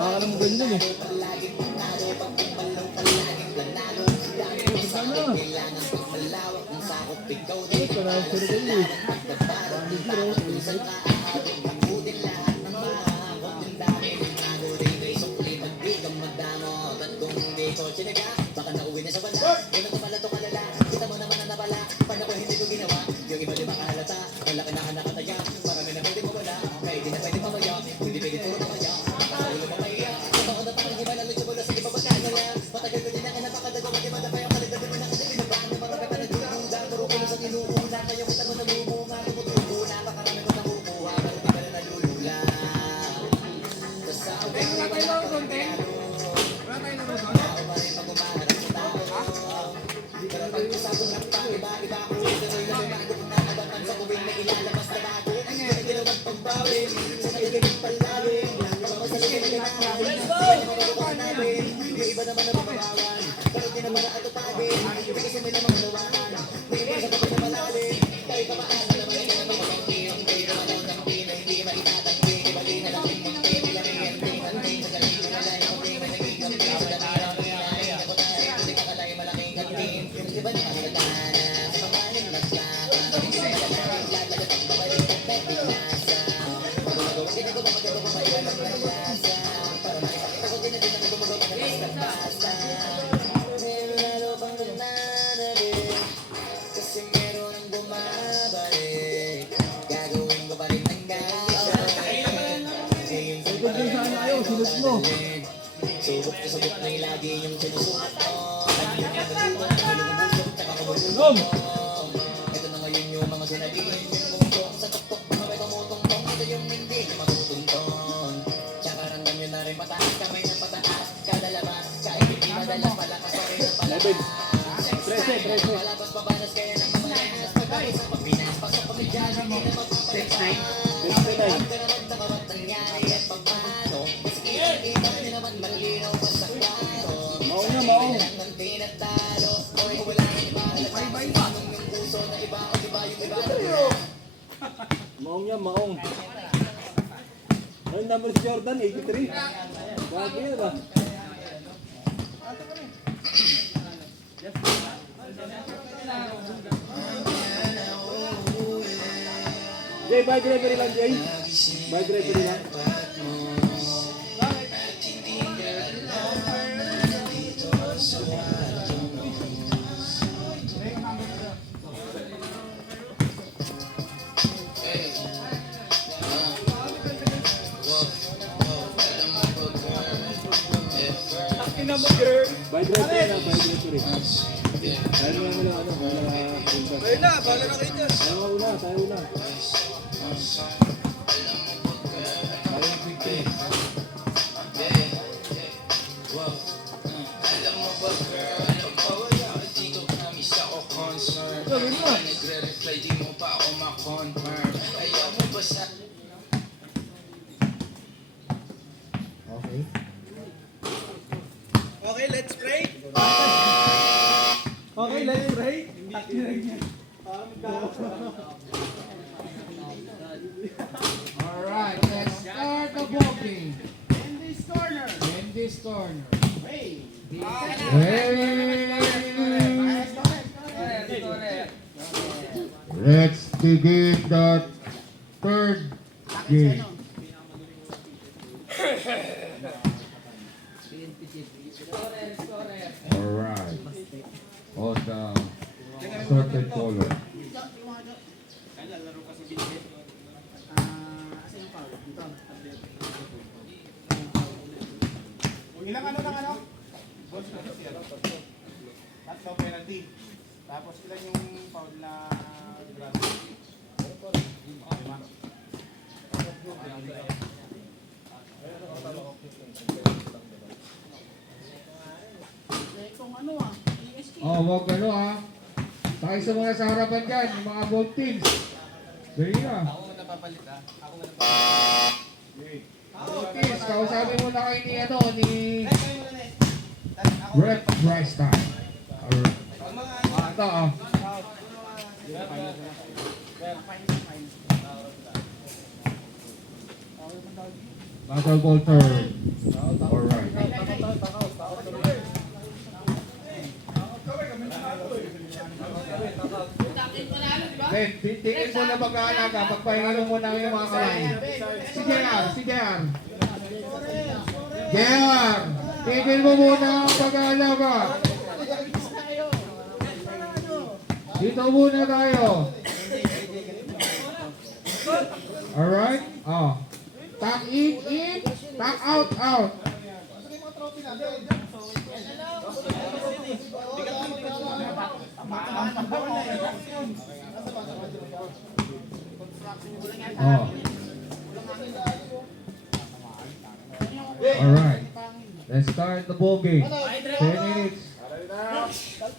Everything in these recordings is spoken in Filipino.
Nakakalam mo ganyan eh. Ito na yung sirigay eh. Baka nauwi na sa banda, yun ang kumala to kalala. Kita mo naman ang napala, paano ko hindi ko ginawa? Yung iba di makahalata, malaki na nakataya. Marami na pwede mawala, kaya di na pwede mamaya. Hindi pwede puro mamaya, nakaulo mo kaya. Totoo na parang iba na lucha mo na sige papagkakala. Matagal ko din na kinapakadago, magimada pa yung kalagdag mo na kasi pinabaan ng mga kapanagulunga. Puro ko sa inuuna, kaya kita mo namumunga. Tumutubo na, pakarami ko nakukuha, pero di ka na nalulula. Basta ako ay wala pa rin pero pag-usapon ng tao, iba-iba ako. Tuloy na lumago kung nakabatan sa tuwing na ilalabas na bago. Kaya ginawag pagbawi, sa naigaling palawin. Kapag sa lagay na ginawin, kaya makabukuhan namin. Yung iba naman na mababawan, pero di naman na atupagin. Hindi kasi may namang nawahan, may iba sa kapag na malalim. Kahit pa paano naman ay naman magpangki. Ang kayo naman ang tampi na hindi maitatanggi. Ibali na lang yung magpi, nilang iyanting-anting. Magaling na nalay, kunting na naging kampi. Iba na kasalana, sa pamaling magsama. Lalagat ang babalik at pagpilasa. Magumagawa din ako, magagawa pa iba ng lalasa. Para makipakita ko din na din ang gumagawa ng basta-basta. Ngayon lalo pang nananabik, kasi meron ang bumabalik. Gagawin ko pa rin ang gagawin. Ngayon sa parang sunod mo. subok ko subok na yung lagi yung sinusubok ko. Nom! Ito na ngayon yung mga sinabihin yung mundo. Sa tuktok mga may tumutungtong, ito yung hindi na matutuntong. Tsaka randam yun na rin pataas, kamay ng pataas. Kada labas, kahit hindi madalas, palakas pa rin ang palakas. Palabas pabanas kaya ng mamalas. Pagkakit sa pagpinas, pasok pamilyan, hindi na magpapalitan. Pagkakit ka naman sa bawat nangyari at pagpano. Kasi kita nyo naman malinaw pa sa klaro. Maong na, maong. Ng tinatalo, oy wala na iba. Anong yung puso na iba o iba yung iba. Maong yan, maong. Ayun number si Jordan, 83. Bago yun ah. Jay, bye delivery lang, Jay. Bye delivery lang. Bye delivery lang, bye delivery. Tayo mo lang ano, Tayo na, bala na kayo dyan. tayo una. Tayo yung big day. Alam mo ba girl, pagpawala dito kami sa o concern. Nagre-reply di mo pa ako ma-confirm. Ayaw mo ba sa... Okay. Okay, let's pray. Okay, let's pray. Alright, let's start the booking. In this corner. Let's begin the third game. Alright. On the certain color. Ilang ano ng ano? Tatlo penalty. Tapos ilan yung foul na grabe? Oh, wag ano ha. Tayo sa mga sa harapan dyan, yung mga both teams. Dali na. Ako muna papalit ha. Ako muna papalit. Both teams, kausapin mo na kayo ni ano, ni... Kayo muna na eh. Rep rice time. Alright. Ito Battle ball turn. Alright. Ben, tingin mo na mag-aalaga. Pagpahinga mo muna yung mga kamay. Si JR. JR, tingin mo muna ang pag-aalaga. Dito muna tayo. Alright? Oh. Tag in, tag out. Oh. Alright. Let's start the ball game. 10 minutes.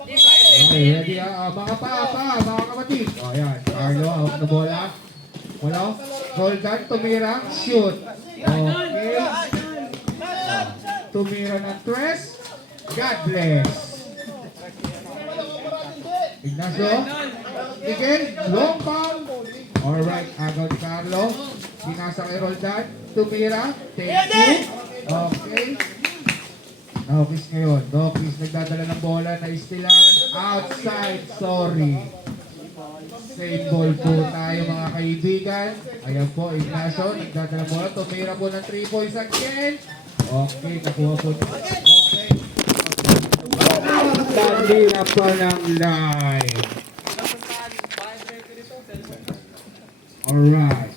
Okay, ready mga mga kapatid. O, ayan. Carlo, hawak na bola. Wala. Roldan, tumira, shoot. Okay. Tumira ng tres. God bless. Ignacio. Miguel, long palm. Alright, agaw ni Carlo. Binasa kay Roldan. Tumira. Thank you. Okay. Dokis ngayon. Dokis nagdadala ng bola na istilan. Outside. Sorry. Same ball po tayo mga kaibigan. Ayan po, Ignacio. Nagdadala bola. Tumira po ng 3 points again. Okay. Nakuha po. Okay. Tandi na pa ng line. Alright.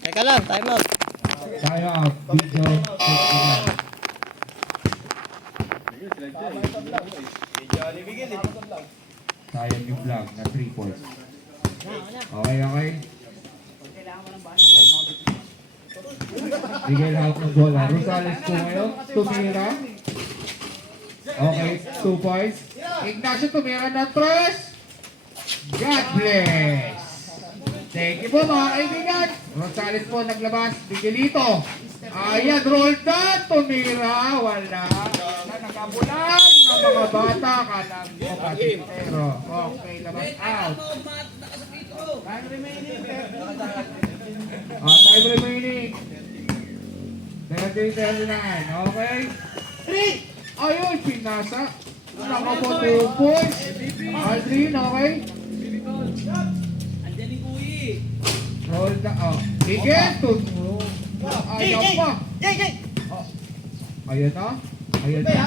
Teka lang, time out. Tayo out. Video. Sayang yung vlog na 3 points. Okay. Bigay lahat ng bola. Rosales po ngayon. Tumira. Okay, 2 points. Ignacio tumira na 3. God bless. Thank you po mga kaibigan. Rosales po naglabas. Miguelito. Ayan, Roldan. Tumira. Wala. Nakabulan ng mga bata. Kalang mo patintero. Okay, labas out. Time remaining. Time remaining. 30-39. Okay. 3. Ayun, pinasa. Naka po 2 points. Aldrin, okay. Roll the, Miguel, ayaw pa. Ayan na.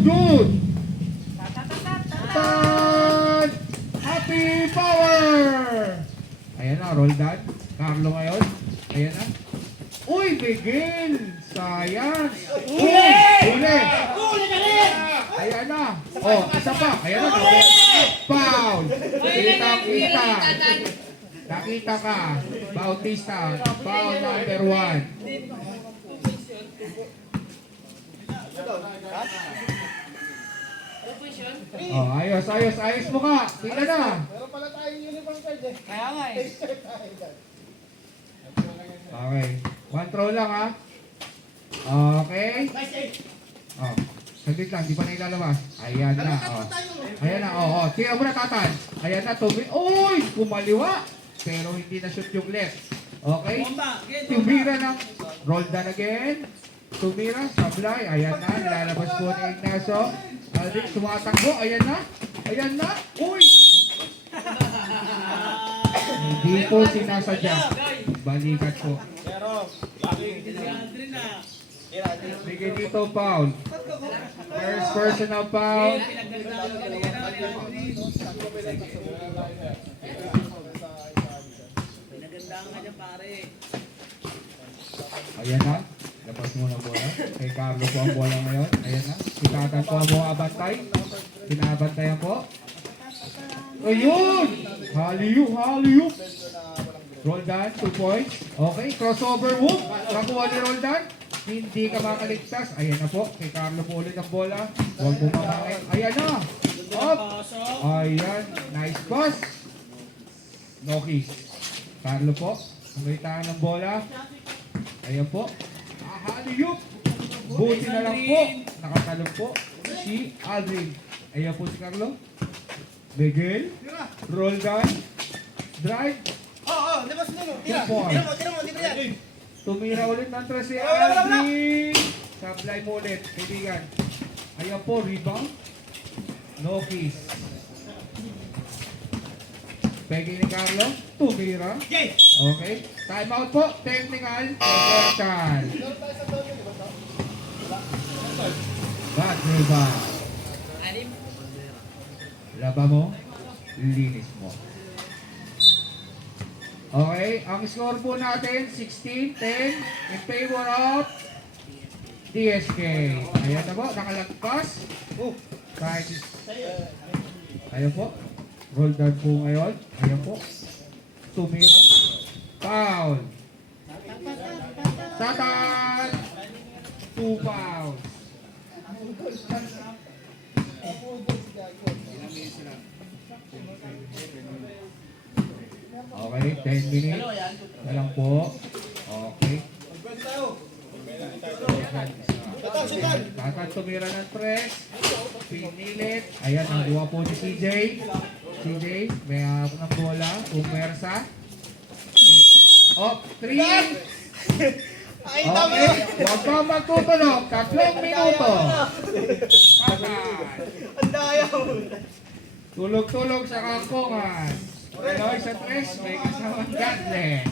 Good. Tan! Happy power! Ayan na, roll that. Carlo ngayon. Ayan na. Uy, Miguel! Sayang! Uli! Ayan na. Oh, isa pa. Ayan na. Foul! Kita. Nakita ka. Bautista. Foul number 1. Oh, ayos mo ka. Tingnan na. Meron pala tayong uniform card eh. Kaya nga eh. Okay. 1 throw lang ha. Okay. Oh. Saglit lang, di pa na ilalabas. Ayan na. Oh. Ayan na. Oh. Tira mo na Tatan. Ayan na. Uy! Kumaliwa. Pero hindi na shoot yung left. Okay. Tumira ng roll down again. Tumira. Sablay. Ayan na. Nilalabas po ni Ignacio. Aldrin tumatakbo. Ayan na. Uy! Hindi po sinasadya. Balikat po. Bigay dito foul. First personal foul. Ayan na. Labas muna bola. Kay Carlo po ang bola ngayon. Ayan na. Sikatan po ang mga abantay. Pinabantayan po. Ayun! Hallyu! Roldan, 2 points. Okay, crossover move. Nakuha ni Roldan. Hindi ka makaligtas. Ayan na po. Kay Carlo po ulit ang bola. Huwag bumangin. Ayan na. Up. Ayan. Nice pass. Noki. Carlo po. Kumalitaan ng bola. Ayan po. Hallyu! Buti na lang po, nakatalong po si Aldrin. Ayan po si Carlo. Miguel, roll down, drive, Labas mo, no? Tira. Two points. Tira mo, libre yan. tumira ulit ng tres si Wala. Aldrin. Sablay mo ulit, kaibigan. Ayan po, rebound. No kiss. Peggy ni Carlo, tumira. Okay, time out po, technical, overtime. Bad rebound. Laba mo, linis mo. Okay, ang score po natin, 16-10 in favor of DSK. Ayan na po, nakalagpas. Kahit, ayan po, roll down po ngayon. Ayan po, tumira. Foul. Satan. 2 fouls. Okay, 10 minutes. Na lang po. Okay. Tatan tumira ng press. Pinilit. Ayan, ang buwa po ni CJ. CJ, may hawak ng bola. Pumersa. Oh, 3. Okay, huwag kang magtutulog. 3 minuto. Tatan. Ang dayaw. Tulog-tulog sa kampungan. Eloy sa tres, may kasamang godless.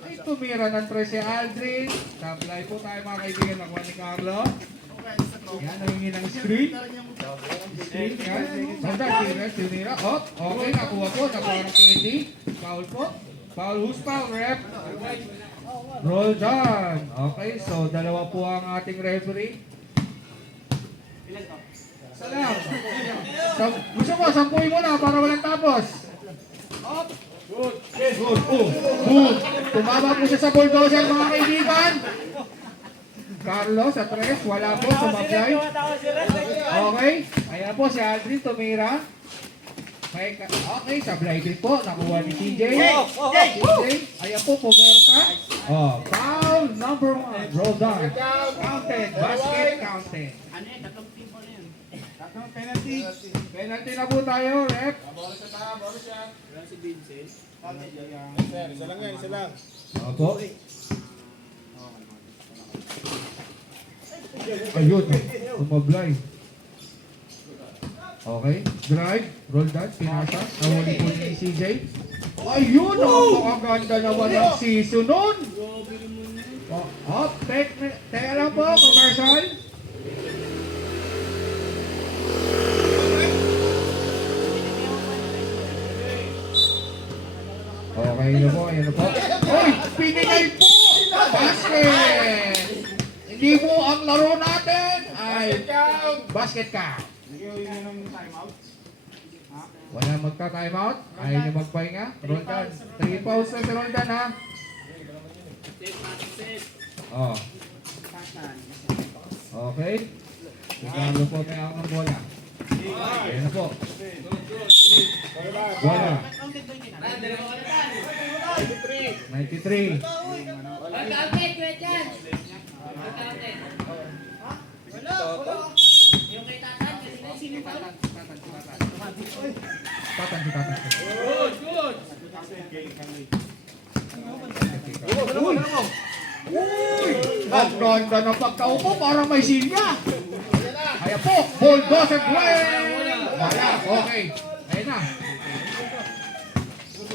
Ay, tumira ng tres si Aldrin. Supply po tayo mga kaibigan. Nakuha ni Carlo. Yan, nangingi ng screen. Screen, yan. Sanda, tinira. Oh, okay, nakuha po. Nakuha ng Katie. Foul po. Foul, who's foul, ref? Roll down. Okay, so dalawa po ang ating referee. Salam. Gusto mo, sampuin mo na para walang tapos. Up. Good. Good. Good. Tumama po siya sa bulldozer mga kaibigan. Carlo sa tres, wala po, sumablay. Okay. Ayan po si Aldrin tumira. Okay, sablay din po. Nakuha ni TJ. TJ. Ayan po, pumersa. Oh, foul number 1. Roll down. Counted. Basket counted. Tatlong penalty. Penalty na po tayo, ref. Isa lang yan, isa lang. Opo. Ayun, tumablay. Okay, drive, roll that, pinasa. Nahuli po ni CJ. Ayun, napakaganda naman ang season nun. Oh, teka lang po, commercial. Okay na po, ayan na po. Hoy, pinigay po! Basket! Hindi mo ang laro natin ay basket count. Nagyo yun yung time out. Wala magka-time out. Ayaw niyo magpahinga. Roldan. 3 fouls na si Roldan ha. Oh. Okay. Sigalo po may ako ng bola. Ayan na po. Bola. 93. Tatan. Ang ganda ng pagkaupo para may silya. Kaya po, bulldozer play! Wala, okay. Ayan na.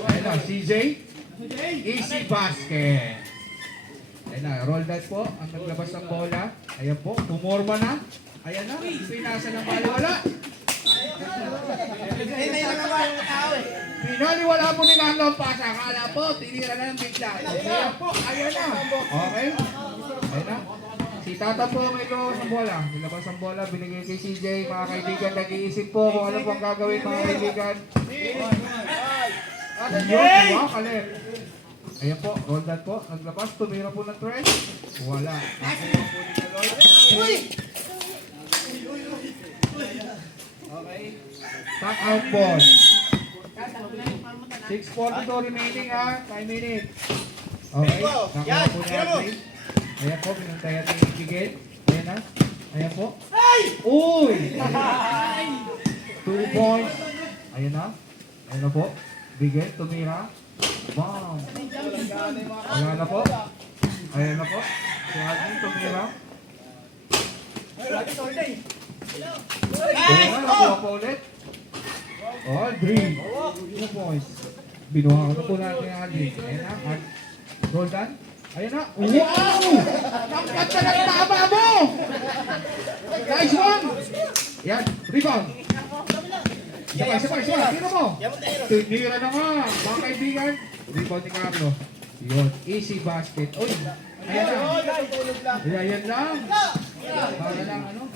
Ayan na, CJ. Easy basket. Ayan na, roll that po. Ang naglabas ng bola. Ayan po, pumorma na. Ayan na, pinasa ng baliwala. Pinaliwala po ni Carlo ang pasa. Akala po, tinira na ng bigla. Ayan po, ayan na. Okay. Ayan na. Si Tata po may gawa ng bola. Nilabas ang bola, binigay kay CJ. Mga kaibigan, nag-iisip po kung ano pong gagawin mga kaibigan. Yun, kalit. Ayan po, roll that po. Naglabas, tumira po ng tres. Wala. Nakuha po ni Kaloy. Okay. Tap out ball. 6:42 remaining ha. 5 minutes. Okay. Nakuha po ni Aldrin. Ayan po, pinuntayan ni Miguel. Ayan na. Ayan po. Uy! 2 points. Ayan na. Ayan na po. Miguel, tumira. Bam! Ayan na po. Ayan na po. Si Alvin, tumira. Ayan na, nakuha po ulit. Aldrin. 2 points. Binuha ko na po natin ni Aldrin. Ayan na. Roldan. Ayan na. Wow! Nakapata ng tama mo! Nice one! Yan. Rebound. Sabay. Tira mo. Tinira na nga. Mga kaibigan. Rebound ni Carlo. Yun. Easy basket. Uy. Ayan na. Ayan lang. Para lang ano.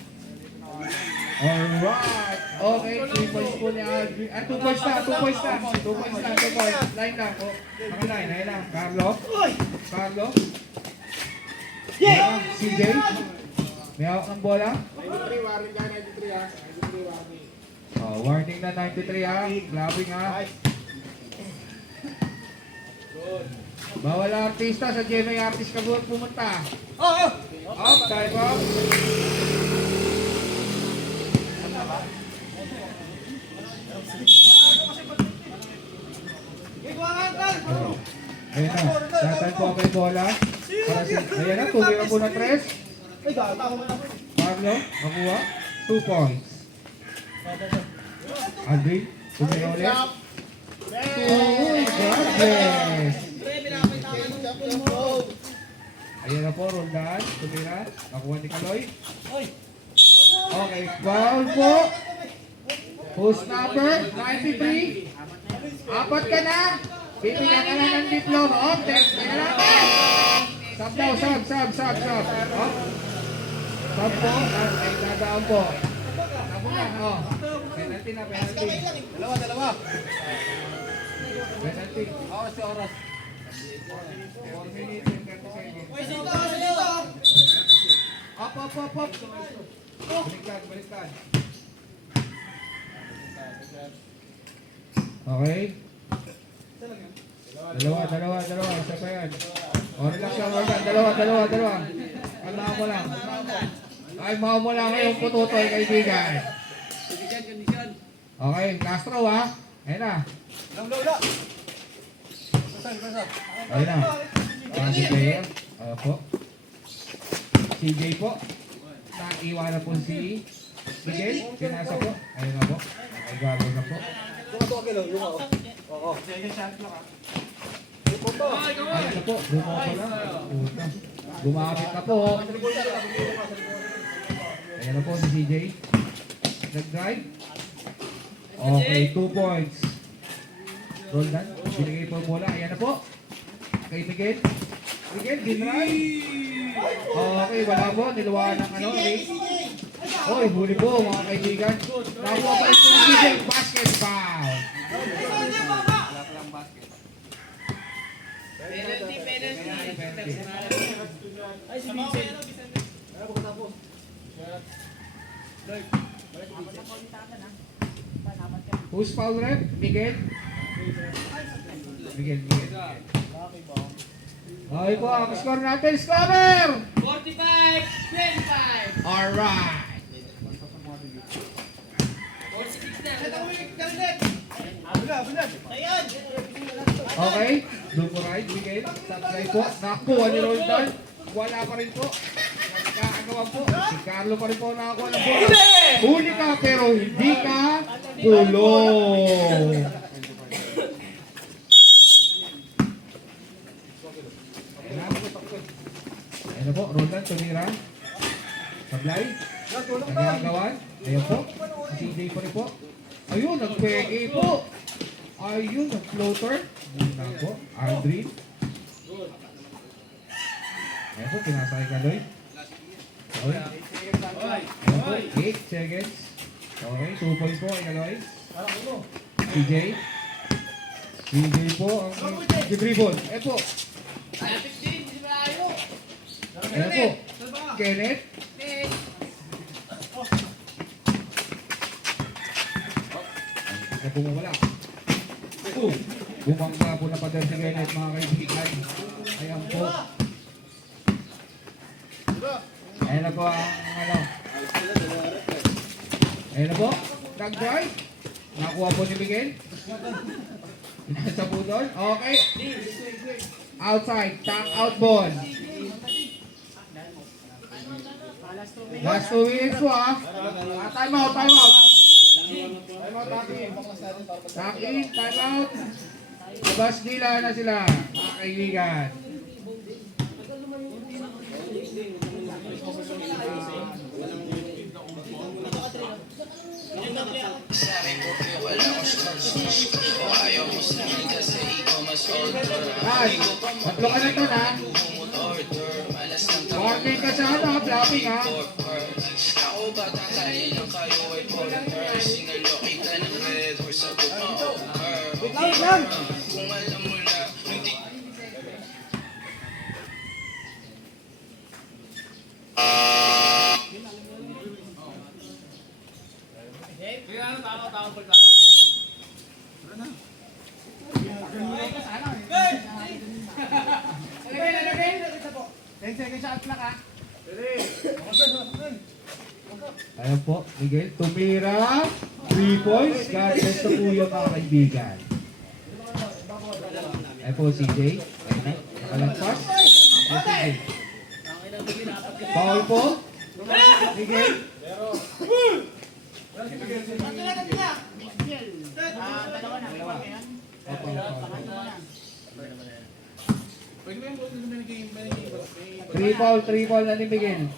Alright. Okay. 3 points po ni Aldrin. 2 points na. 2 points. Line lang po. Naka-line. Ayan lang. Carlo. Yeah! CJ. May hawak ng bola. 93, warning ka, 93 ha. 93, warning. Oh, warning na 93 ha. Clubbing ha. Bawal ang artista sa GMA Artist Kabut pumunta. Up, time up. Ayan na, natan po may bola. Ayan na, tumira po na 3. Carlo, makuha. 2 points. Aldrin, tumira ulit. God bless. Ayan na po, Roldan. Tumira. Nakuha ni Kaloy. Okay, foul po. Post number 93. Apat ka na. Bibigyan ka na ng diploma. Oh, tingnan natin. Sub daw, sub. Oh. Sub po. Ay, dadaan po. Sub na, oh. Penalty na, penalty. Dalawa. Penalty. Si oras. 4 minutes and 30 seconds. Up. Baliktad. Okay. Dalawa. Isa pa yan. O, relax lang, Morgan. Dalawa. Kalma mo lang. Ay, mo lang ngayong pututoy, kaibigan. Okay, last row ha. Ayan na. Ayan na. Si player. Ayan po. CJ po. Naiwan na po si Miguel. Pinasa po. Ayan na po. Ay, gagawin na po. Ayan na po. Bumoto na. Gumamit na po. Ayan na po si CJ. Nag-drive. Okay, 2 points. Roldan, binigay po bola. Ayan na po. Kay Miguel. Dinrive. Okay, wala po. Niluwahan ng ano. Oy, huli po mga kaibigan. Nakuha pa rin po si CJ. Basket foul. Who's foul rep? Miguel. Okay po, ang score natin, scorer! 45-25. Alright. Okay, Lupo right, Miguel. Supply po. Nakuha ni Roldan. Wala pa rin po. Nagkakagawa po. Si Carlo pa rin po nakakuha ng bola. Huli ka pero hindi ka tulong. Ayan na po, Roldan, tumira. Supply. Nagkakagawan. Ayan po. Si CJ pa rin po. Ayun, nagpege po. Ayun, nag-floater. Muna po. Aldrin. Ayan po, pinasakay ka, Lloyd. Okay. Ayan po, 8 seconds. Okay, 2 points po kay Kaloy. CJ. CJ po ang dribble. Ayan po. Ayan po. Kenneth. Ayan po mawala. Bumangga po na pader si Kenneth mga kaibigan. Ayan po. Ayan na po ang ano. Ayan na po. Nag-drive. Nakuha po ni Miguel. Nasa po doon. Okay. Outside. Tap out ball. Last 2 minutes po ah. Time out, time out. Tap in, time out. Labas nila na sila, mga kaibigan. Ay, tatlo ka na to na. Warning ka sa ano, flapping ha. Ako ba kakain ng kayo ay foreigner? Singalo kita ng red horse sa buko. Kung alam mo na, nung di... Ayan po, Miguel, tumira. 3 points. God bless to po yung mga kaibigan. Ayan po, CJ. Ayan na, nakalagpas. Ayan, CJ. Foul po. Miguel. Opo, Pwede ba yung ball na may 3 foul na ni Miguel.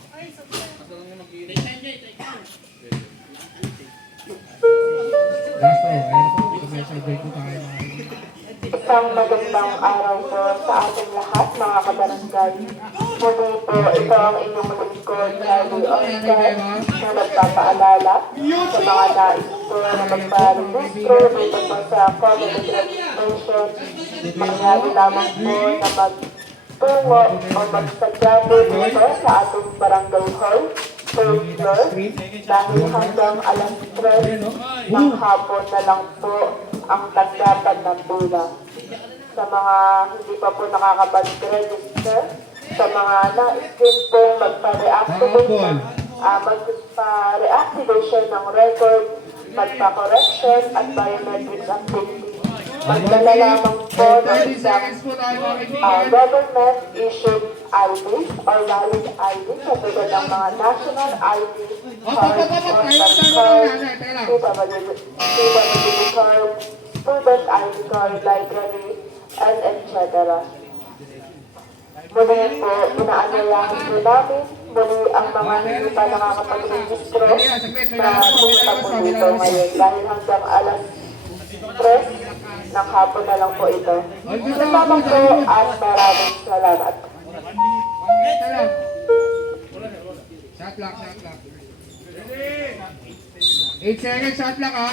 Last throw. Ayan po, commercial break po tayo mga kaibigan. Isang magandang araw po sa ating lahat, mga kabarangay. Muli po, ito ang inyong lingkod, Harry Oscar, na nagpapaalala sa mga nais po na magparehistro dito po sa college registration. Mangyari lamang po na magtungo o magsadya po dito sa ating barangay hall, third floor, dahil hanggang alas 3 ng hapon na lang po ang tagdapan ng pula. Sa mga hindi pa po nakakapag-register, sa mga nais din po magpa-reactivation ng record, magpa-correction at biometrics activity. Magdala lamang po ng 30 isang seconds po tayo mga kaibigan. government-issued ID or valid ID katulad ng mga national ID card, CWD card, student ID card, library, and etc. Muli po, inaanyayahan po namin muli ang mga hindi pa nakakapag-registro na pumunta po dito ngayon dahil hanggang alas 3 ng hapon na lang po ito. Salamat po at maraming salamat. Shot clock, shot clock. 8 seconds, shot clock ha.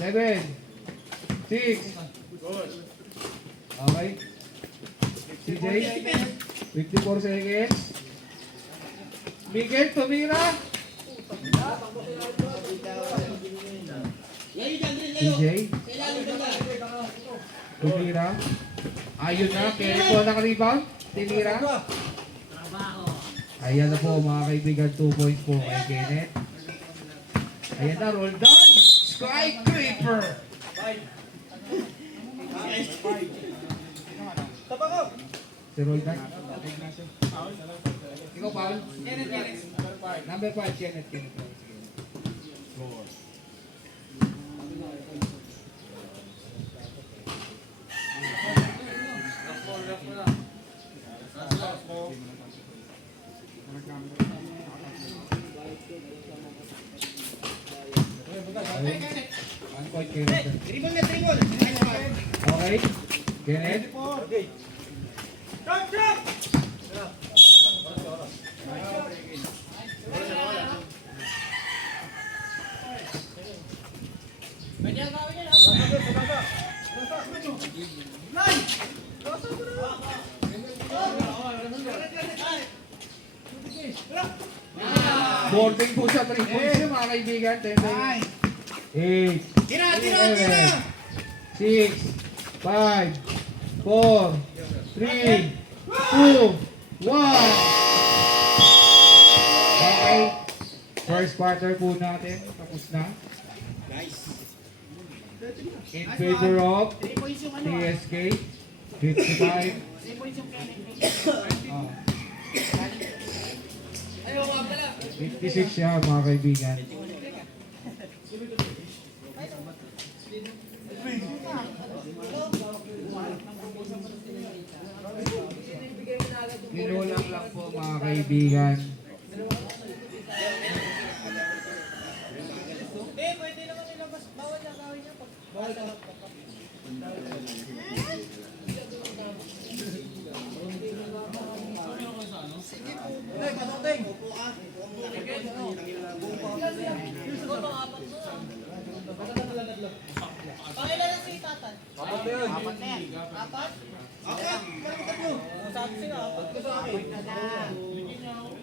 7, 6. Okay. CJ, 54 seconds. Miguel, tumira. CJ, tumira. Ayun na, careful ng rebound. Tinira. Ayan na po mga kaibigan, 2 points po kay Kenneth. Ayan na, roll down. Skyscraper. Si Roldan. Ikaw, Paul? Number 5, Kenneth. Okay. One point, Kenneth. Okay. Kenneth. Boarding po sa 3 points yun, mga kaibigan. 10 seconds. 8. Tira! 6, 5, 4, 3, 2, 1. Okay. First quarter po natin. Tapos na. In favor of 3 points yung ano. TSK. 55. 3 points yung Kenneth. 56 siya mga kaibigan. Ninulang lang po mga kaibigan.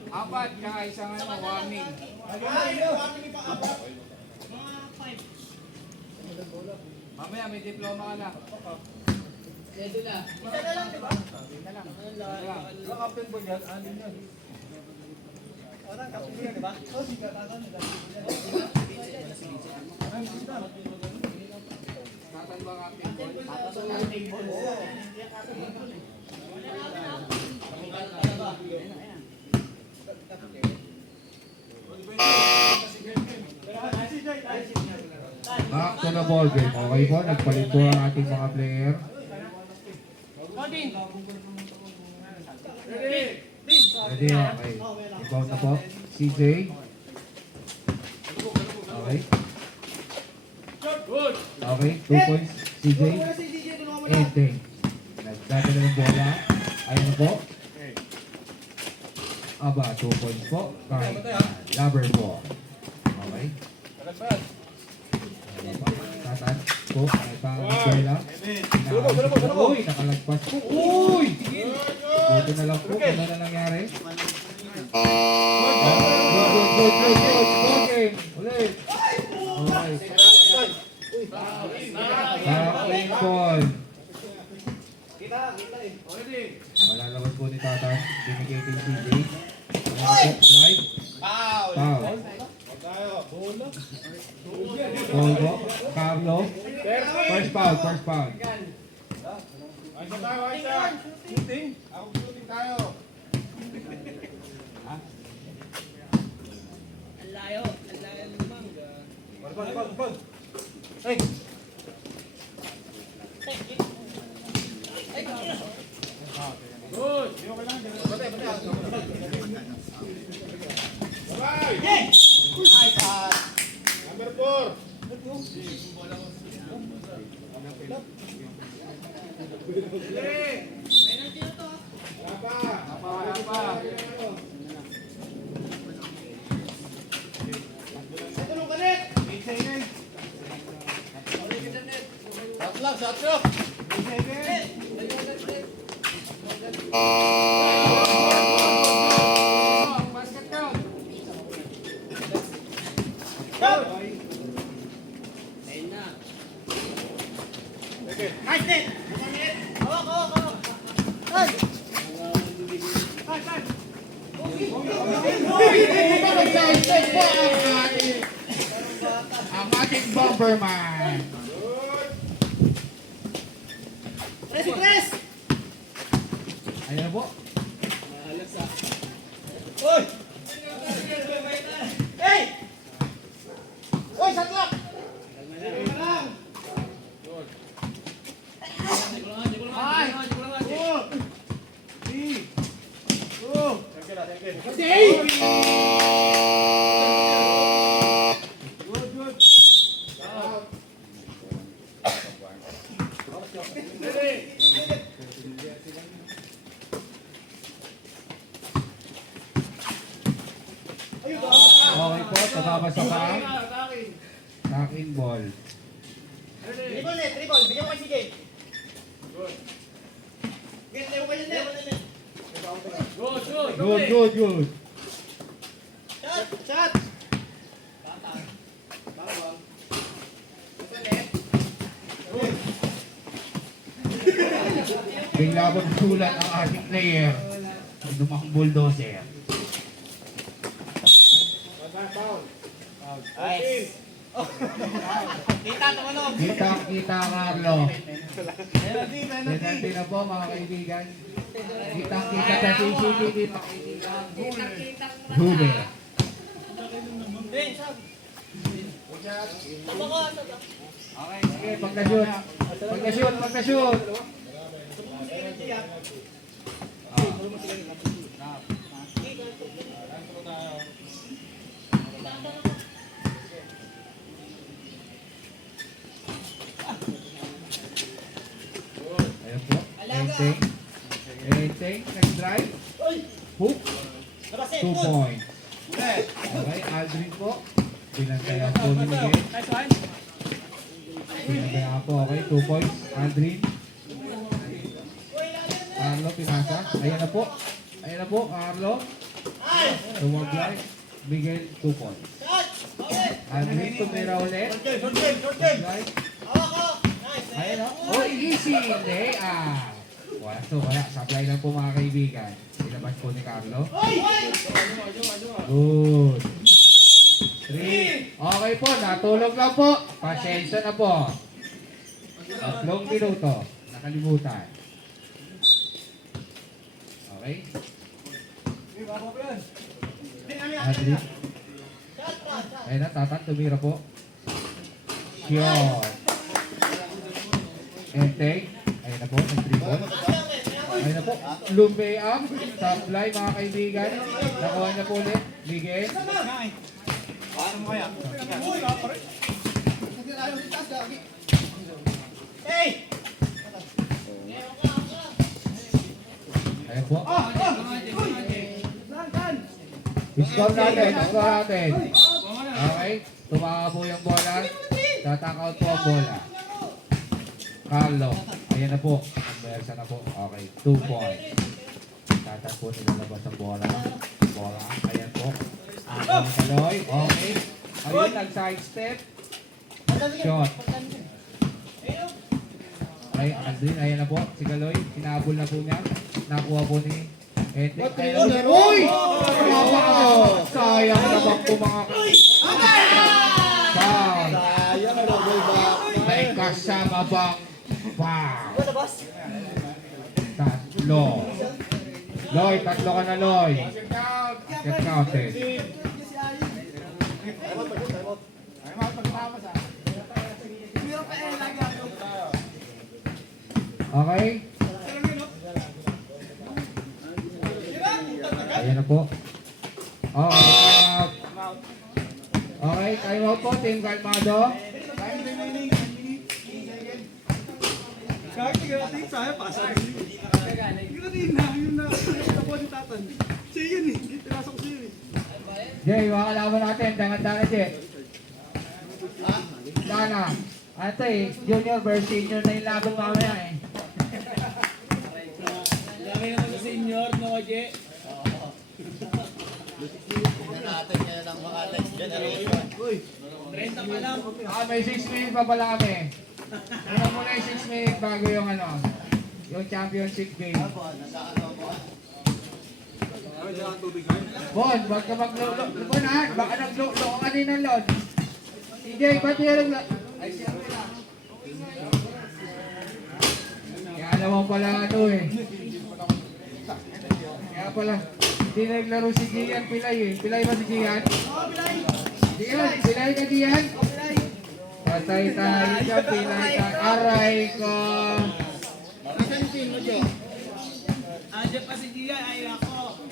Apat, kaya isang warning. Mamaya may diploma ka na. Tatan ba captain ball? Back to the ball game. Okay po, nagpalit po ang ating mga player. Ready, okay. Inbound na po. CJ. Okay. Okay, 2 points. CJ. Ending. Nagdadala ng bola. Ayun na po. Aba, 2 points po. Kahit lover po. Okay. Tatan po. Ay pang bola. Uy, nakalagpas po. Uy! Buto na lang po. Ano na nangyari? Good. Okay. Ulit. Okay. Back ball. Malalabas po ni Tatan. Binigay din CJ. Drive. Foul. Ball po. Carlo. First foul. Ayos na tayo, ayos na. Shooting. Ako shooting tayo. Ang layo naman. Bal. Hey. Good. Okay lang. Batay. Bye. Number 4. Basket count. Nice net. Hawak. Ang ating Bomberman. Press. Ayan na po. Oy! Hey! Oy, shot clock! Okay po, tababas sa pang. Takin ball. Triple net. Bigyan mo kay CJ. Get level kayo net. Good. Shot! Bigla magsulat ang ating player. Dumang bulldozer. Kita, Carlo. Penalty na po, mga kaibigan. Kita sa CCTV, mga kaibigan. Huli. Okay, pagka-shoot. Ayan po. Enteng, next drive. Hook. 2 points. Okay, Aldrin po. Pinantayan po ni Miguel. Pinantayan po, okay, 2 points. Aldrin. Carlo, pinasa. Ayan na po, Carlo. Tumaglay. Miguel, 2 points. Aldrin, tumira ulit. Tumaglay. Ayan na. Oh, easy. Hindi, wala. Supply lang po, mga kaibigan. Ilabas po ni Carlo. Good. 3. Okay po, natulog lang po. Pasensya na po. 3 minuto. Nakalimutan. Okay. Adri. Ayun na, Tatan, tumira po. Shot. Enteng. Ayun na po, nag-3 ball. Ayun na po, lumbayang. Supply, mga kaibigan. Nakuha na po ulit. Miguel. Ayan po. Score natin. Okay. Tumaka po yung bola. Tatakaw po ang bola. Carlo. Ayan na po. Conversa na po. Okay. 2 points. Tatan po nilalabas ang bola. Ayan po. Ang Kaloy. Okay. Ayun, nag-side step. Shot. Okay, Aldrin. Ayan na po. Si Kaloy. Sinabol na po niya. Nakuha po ni Etek. Uy! Sayang naman po, mga foul. May kasama bang foul? Tatlo. Loy, tatlo ka na, Loy. Get counted. Okay. Ayan na po. Okay, time out. Okay, time out po. Team Kalmado. Jay, mga kalaban natin. Dangan-dangan, Jay. Dana. Ito eh, junior versus senior na yung laban mamaya eh. Laki naman sa senior, no, Oje? natin yan ang mga next generation. 30 pa lang. May 6 minutes pa pala kami. Ano muna yung 6 minutes bago yung yung championship game. Bon, wag ka maglolo. Bon ha, baka naglolo ka kanina, Lord. TJ, ba't yung ay, siya pala. Kaya naman pala Kaya pala, hindi naglaro si Gian Pilay eh. Pilay ba si Gian? Oo, Pilay. Pilay ka Gian? Patay tayo siya, Pilay tayo. Aray ko. Asan yung team mo, Jo? Andiyan pa si Gian, ay ako.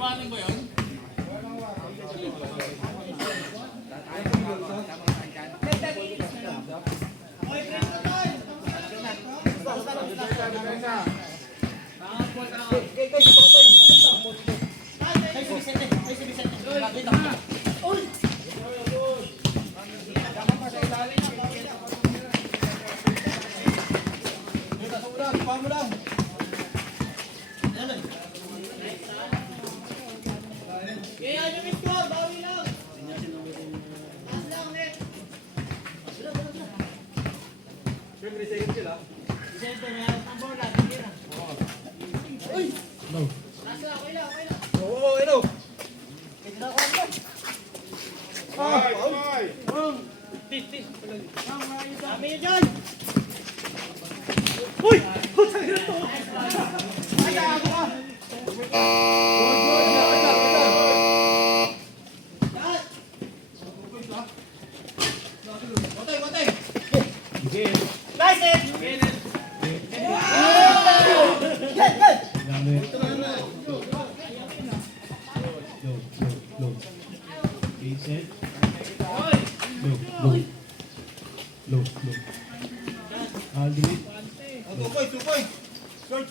Iwanan mo yun? Kaya nyo, Miss Ko! Dami nyo dyan! Uy! Putang ina to! Ay, ako ka! Nice it! Tukoy. Short.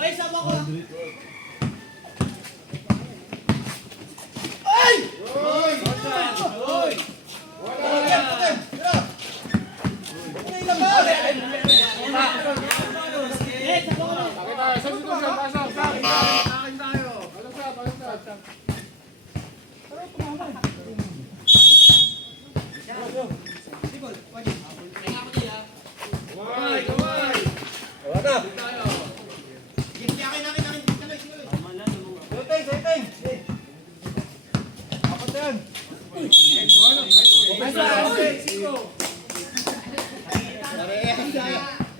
Ay, sama ko!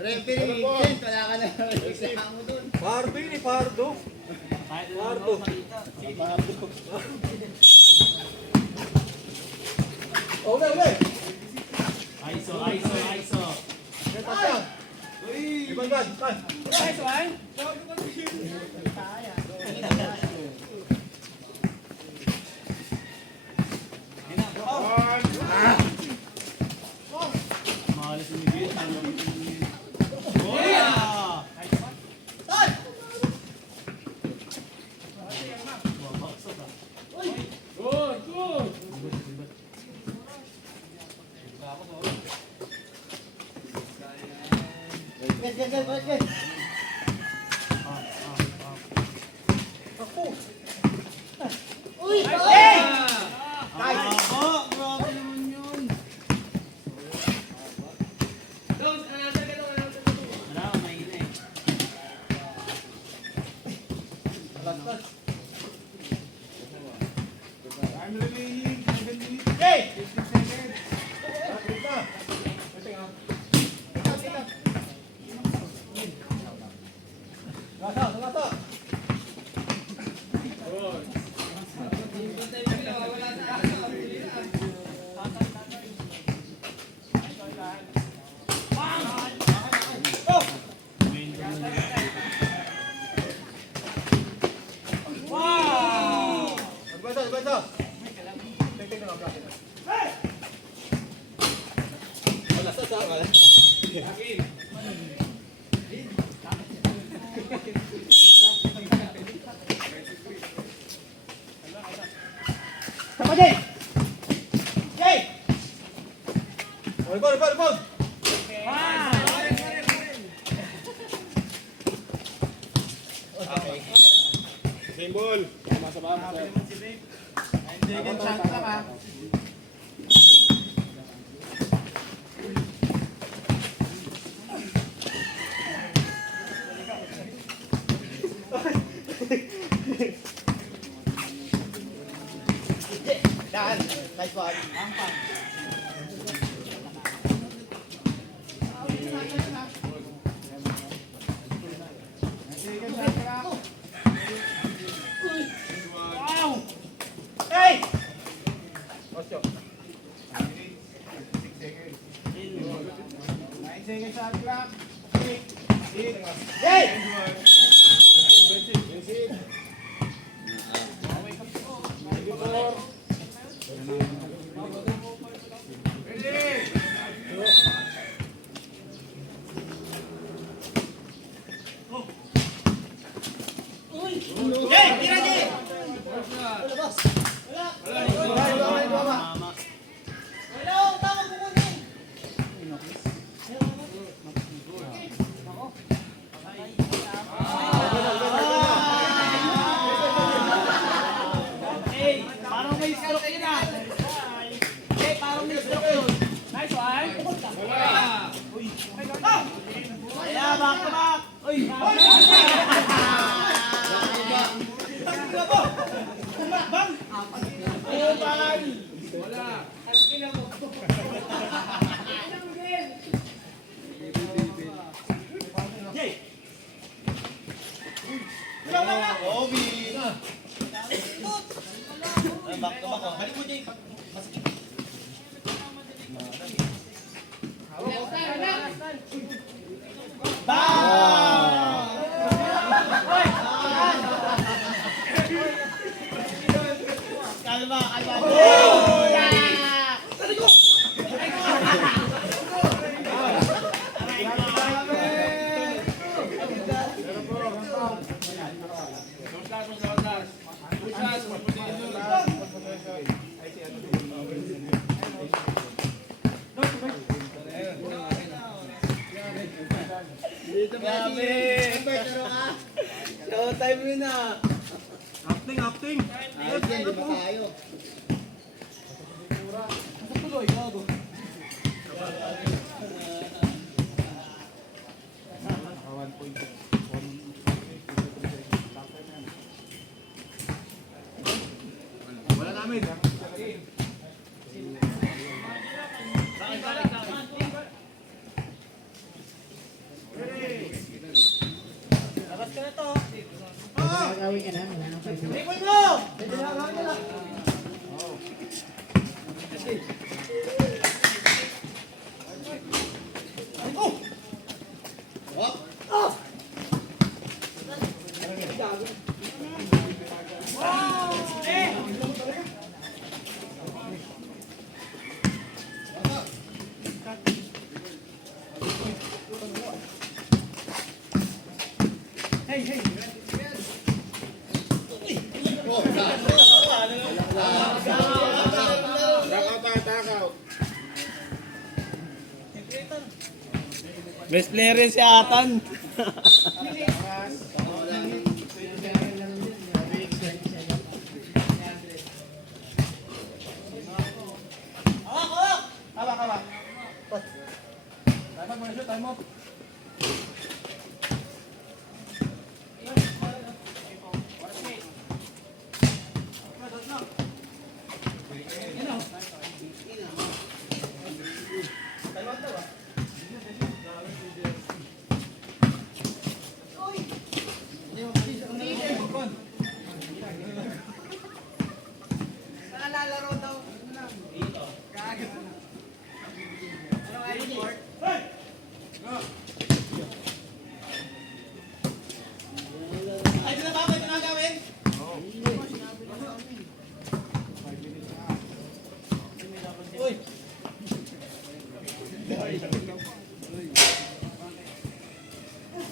Referee, wala ka na. Isa mo dun. ISO. Nice one. Hey! Parang may stroke yun ah. Parang may stroke yun. Nice one. Kaya, back to back. Showtime yun ah. Acting! Ayos yan, di ba tayo? Wala namin. Best player rin si Atan. Hawak. Time mo, time mo. Nakalalaro daw. Kagad. Ano nga yung court? Ay, ito na ba? Ito na gawin? Uy!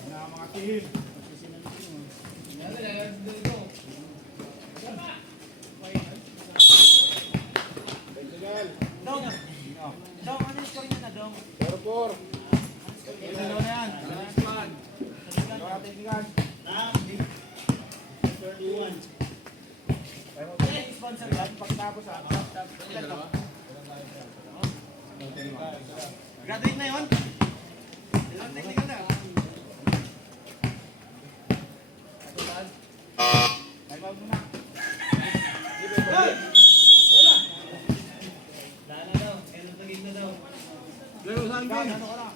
Mga team. Dong! Dong, ano yung score niya na, Dong? 4-4. Sino na yan? Sino natin tingnan? Sponsor yan? Pagtapos Graduate na yun? Ilang technical na? Time out muna. Laro sa akin.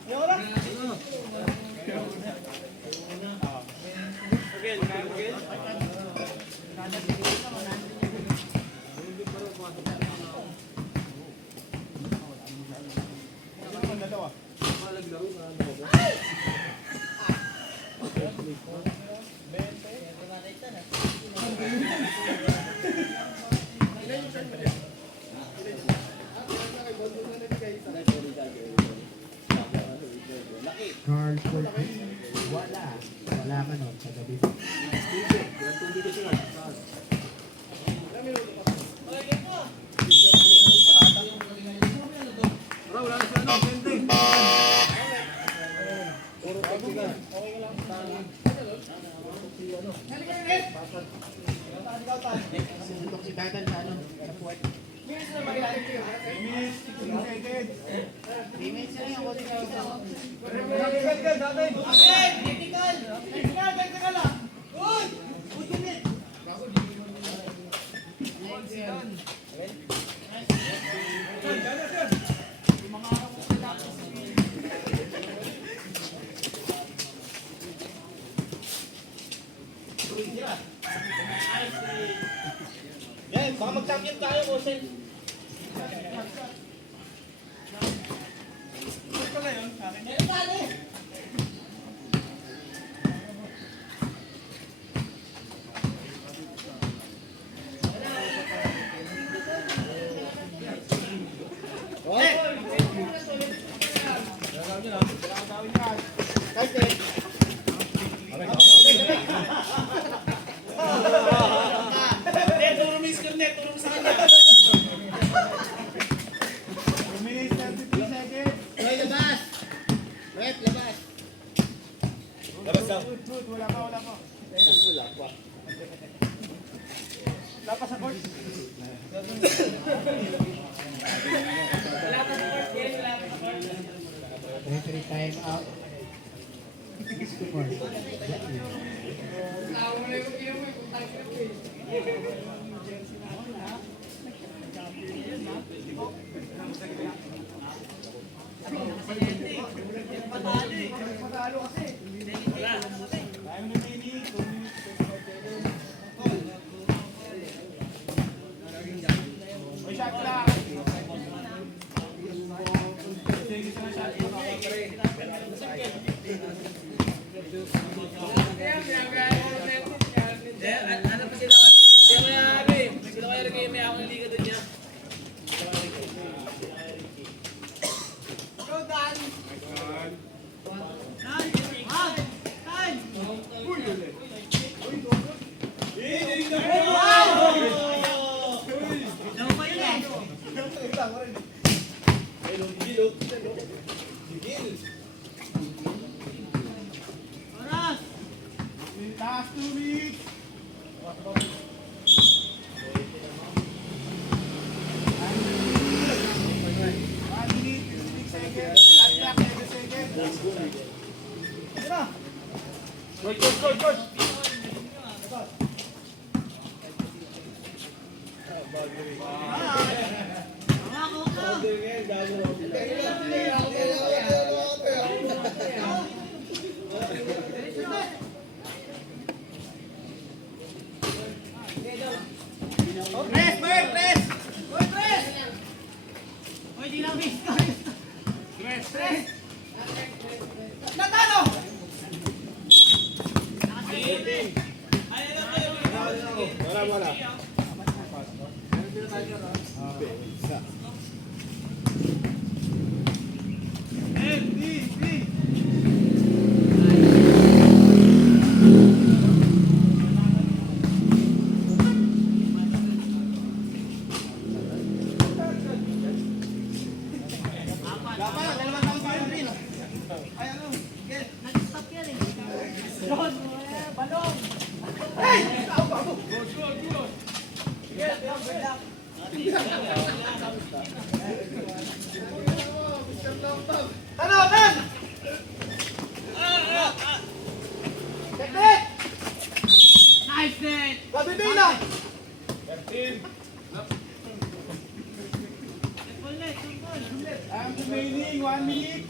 Ano ka na? Carl Curtis. Wala ka nun sa gabi. Wala na sila, no? Sente. Si Titan sa ano? Sa puwet. minutes, 16 seconds. Yan, baka mag-champion tayo, Mosel. Hindi, turo mo yung skill net, turo mo sa kanya. 2 minutes, 33 seconds. Good, wala pa. Wala pa sa court. Referee time out. Time remaining, 2 minutes, 25 seconds. May shot clock. Sige, sa shot clock. Ano pa sila? Sino kaya sabi? Sino kaya rin kayo may akong liga doon niya? Last 2 minutes. 1 minute, 56 seconds. Shot clock, 7 seconds. Press! Press! Press! Press! Hoy, di lang miss. Press! Press! Natalo! Wala. Ano? Kan? Teknik! Nice net! Babibay na! Time remaining, 1 minute.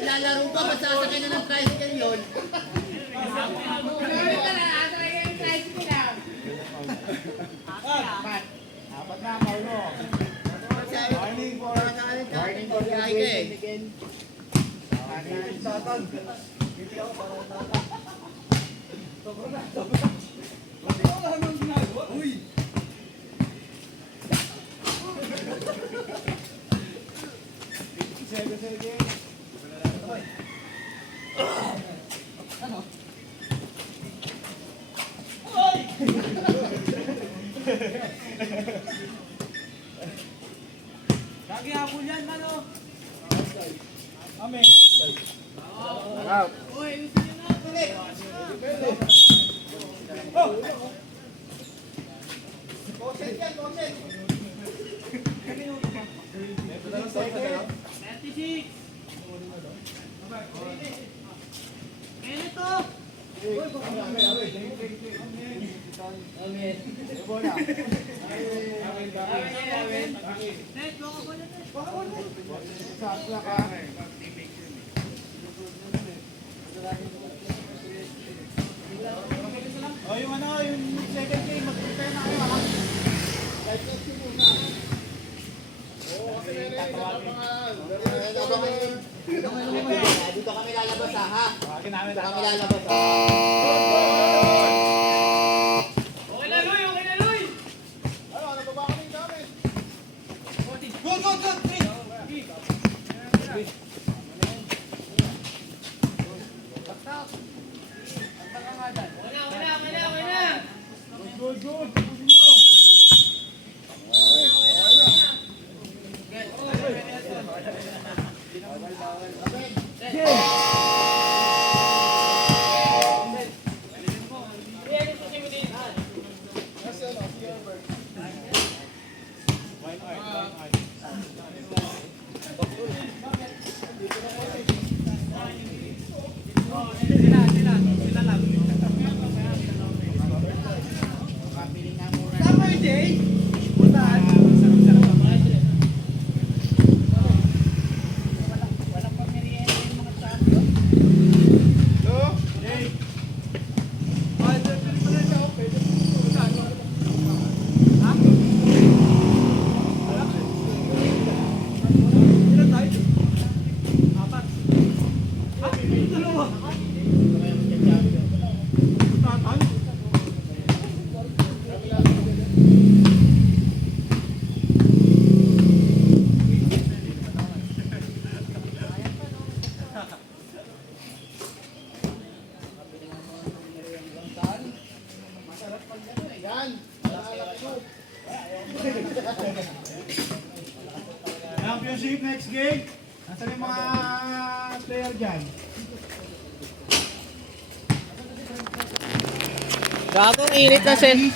Lalaro pa, masasakay na ng tricycle yun. Apat na, Paulo. Warning for Biyahe ka eh. Satan. Lagi habol yan, mano. Ame. Uy, usin nyo na. Balik. Consent yan, consent. 36. Kailan to? Net, baka ko na net. O yung ano, yung second game, mag-prepare na kayo ha. Dito kami lalabas ha. Tawagin namin Dito kami lalabas ha. Okay na, Luy. Okay na, Luy. Ano, nababa kami yung gamit. Go, go, go. Three. Wala. Good, good. Pusin nyo. Sila lang. Tama yun, Jay. Puntaan. Walang pamirienda yung mga champion. Championship next game. Nasaan yung mga player dyan? Gagong init na sen.